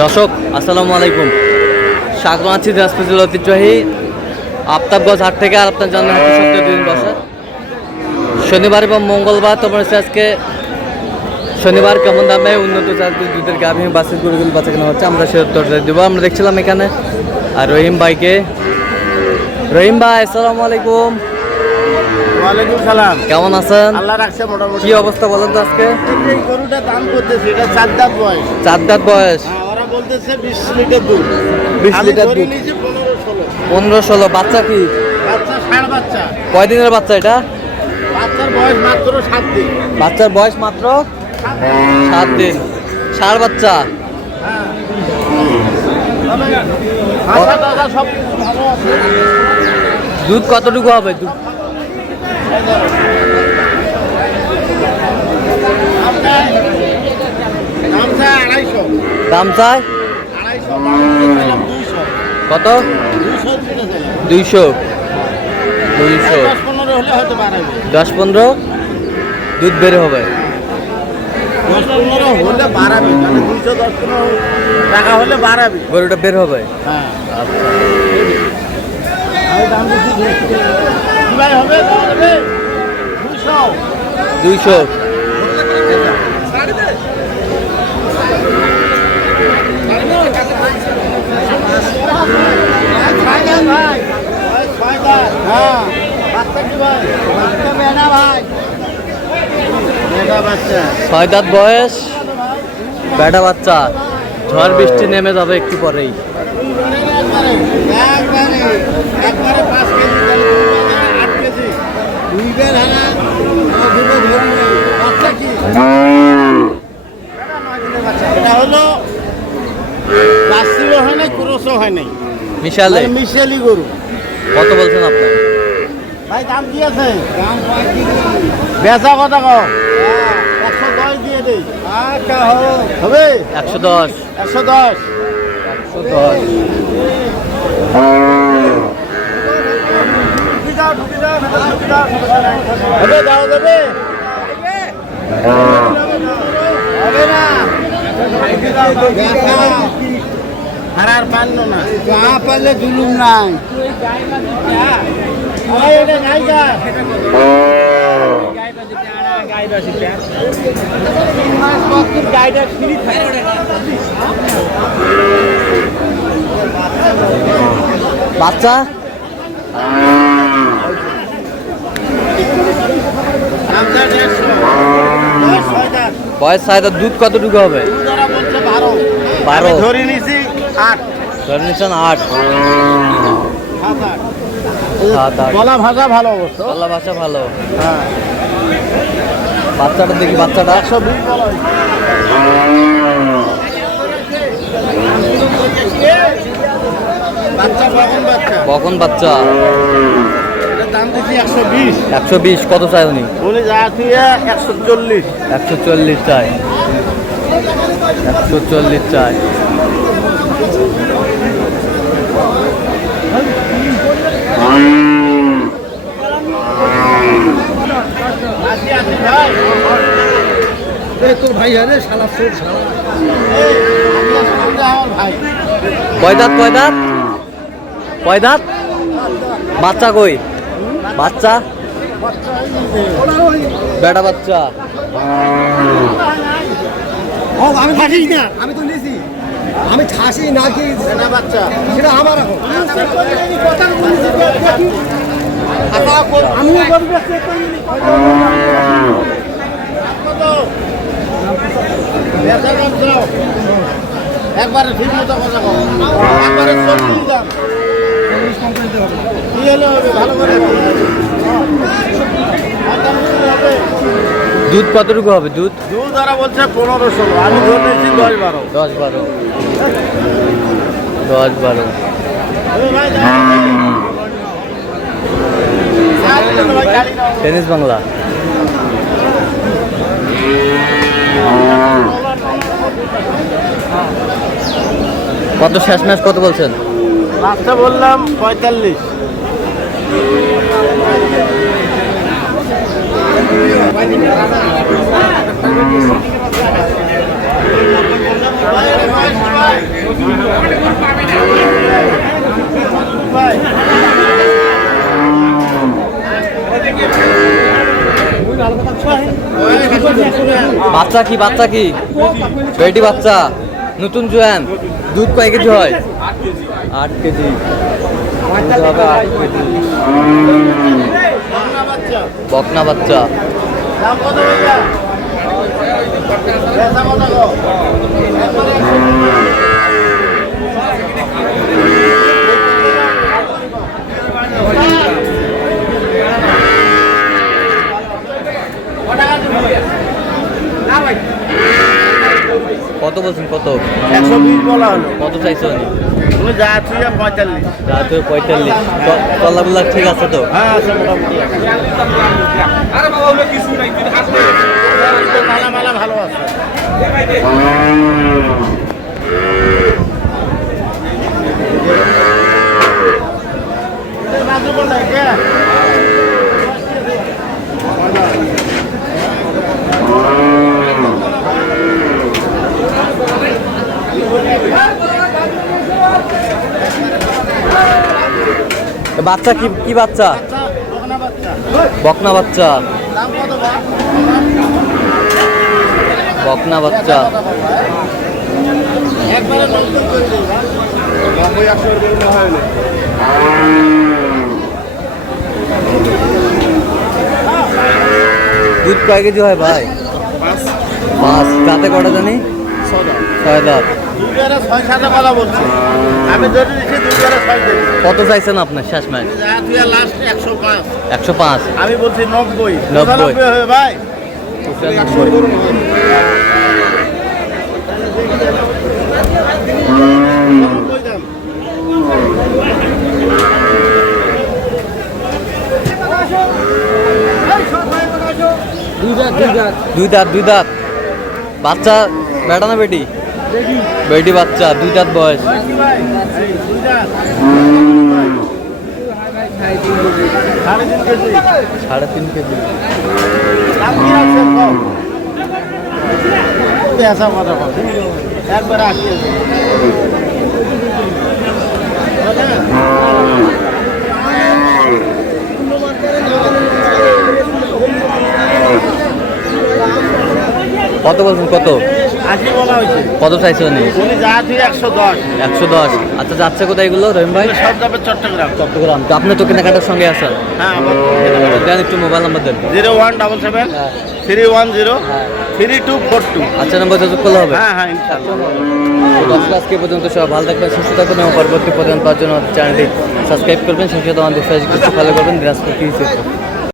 দর্শক আসসালামু আলাইকুম, স্বাগত আছি দিনাজপুর জেলার ঐতিহ্যবাহী আফতাবগঞ্জ হাট থেকে। আর আপনার জানেন হাটটি সপ্তাহে 2 দিন বসে, শনিবার এবং মঙ্গলবার। তোমার আজকে শনিবার কেমন দামে উন্নত জাতের দুধের গাভী বাছুর গরুগুলো বাচ্চা কেনা হচ্ছে, আমরা সে উত্তর দেবো। আমরা দেখছিলাম এখানে আর রহিম ভাইকে। রহিম ভাই আসসালামু আলাইকুম। ওয়ালাইকুম সালাম। কেমন আছেন? আল্লাহ রাখছে মোটামুটি। কি অবস্থা বলেন তো আজকে? এই গরুটা দাম করতেছে, এটা 4 দাঁত বয়স। 4 দাঁত বয়স। হ্যাঁ, ওরা বলতেছে 20 লিটার দুধ। 20 লিটার দুধ। 15-16 বাচ্চা কি? বাচ্চা ষাঁড় বাচ্চা। কয়দিনের বাচ্চা এটা? বাচ্চার বয়স মাত্র 7 দিন। বাচ্চার বয়স মাত্র 7 দিন। ষাঁড় বাচ্চা। হ্যাঁ, খাওয়া দাওয়া সব কিছু ভালো আছে। দুধ কতটুকু হবে? দুধ দাম চাই 250। দাম চায় 250 200। কত? 200 দিতে চাইলাম। 200 200 10-15 হলে হয়তো বাড়াবে। 10-15 দুধ বের হবে। 10-15 হলে বাড়াবে, মানে 210-15 টাকা হলে বাড়াবে। গরুটা বের হবে। হ্যাঁ, আচ্ছা, আমি দাম দিচ্ছি কি ভাই হবে? হবে 200। 200 হ্যাঁ, বাচ্চা কি ভাই? বাচ্চা বেড়া ভাই, বেড়া বাচ্চা। 6 দাঁত বয়স, বেটা বাচ্চা। ঝড় বৃষ্টি নেমে যাবে একটু পরেই। একবারে 5 কেজি, 8 কেজি। 2 বের হানা, 2 বের ধরবে। বাচ্চা কি? এটা হলো বাচ্চিও হয় নাই, কুরসও হয় নাই, মিশালে মিশেলি গরু। কত বলছেন আপনি? ভাই দাম কি আছে? দাম বেচা কথা কও। 110 দিয়ে দেই। আচ্ছা হবে 110 110। 110 হবে, দাও দেবে হবে না। হারার পারল না, যা পারলে জুলুম নাই। এটা গাইগা বাচ্চা বয়স 6 দাঁত। দুধ কতটুকু হবে? 12 ধরে নিছি 8। ধরে নিচ্ছেন 8। 7-8 বলা ভাষা ভালো অবশ্য। বাংলা ভাষা ভালো। হ্যাঁ, বাচ্চাটা দেখি, বাচ্চাটা 120 বলা হয়েছে। বাচ্চা কখন বাচ্চা? কখন বাচ্চা? এটার দাম দিচ্ছি 120। 120 কত চাই উনি? উনি যা থুয়ে 140। 140 চাই। 140 চাই। তোর ভাই আরে শালা চোর শালা। আমার ভাই কয় দাঁত? কয় দাঁত? কয় দাঁত? বাচ্চা কই? বাচ্চা বেটা বাচ্চা। আমি ঠাসি না, আমি তো নিয়েছি। আমি ঠাসি নাকি সেটা বাচ্চা, সেটা আমার এখন। আমি একবারে ঠিক মতো কথা কও। একবারে 40 দাম। কি হলে হবে? ভালো করে দুধ কতটুকু হবে? দুধ দুধ ধরা বলছে 15-16, আমি ধরে নিয়েছি 10-12। 10-12 10-12 টেনিস বাংলা। কত শেষ ম্যাচ কত বলছেন? লাস্টে বললাম 45। বাচ্চা কি বেটি বাচ্চা নতুন জোয়ান দুধ কয় কেজি হয় 8 কেজি দুধ হবে 8 কেজি বকনা বাচ্চা দাম কত ভাইয়া বেচা কত গো কত বলছেন কত 120 বলা হলো কত চাইছো তুমি যা তুই 45 রাতে 45 তলাগুলা ঠিক আছে তো হ্যাঁ আছে মোটামুটি আরে বাবা ওগুলো কিছু নাই তুই হাত মালা ভালো আছে বাজু কোন কে বাচ্চা কি বাচ্চা বকনা বাচ্চা বকনা বাচ্চা দুধ কয় কেজি হয় ভাই 5 রাতে কটা জানি 6 দাঁত কত চাইছেন আপনার শেষ ম্যাচ 105 আমি বলছি 90 90 হবে ভাই দুই দাঁত বাচ্চা বেটা না বেটি বেটি বাচ্চা 2 দাঁত বয়স সাড়ে তিন কেজি একবার আসছে কত বলছেন কত 80 বলা হয়েছে কত চাইছেন উনি যা তুই 110 110 আচ্ছা যাচ্ছে কোথায় এগুলো রহিম ভাই সব যাবে চট্টগ্রাম চট্টগ্রাম তো আপনি তো কেনাকাটার সঙ্গে আছেন হ্যাঁ দেন একটু মোবাইল নাম্বার দেন 0177 310 3242 আচ্ছা নাম্বার যোগাযোগ করলে হবে হ্যাঁ হ্যাঁ ইনশাআল্লাহ দর্শক আজকে পর্যন্ত সবাই ভালো থাকবেন সুস্থ থাকবেন এবং পরবর্তী পর্যন্ত পাওয়ার জন্য চ্যানেলটি সাবস্ক্রাইব করবেন সেই সাথে আমাদের ফেসবুক ফলো করবেন দিনাজপুর কি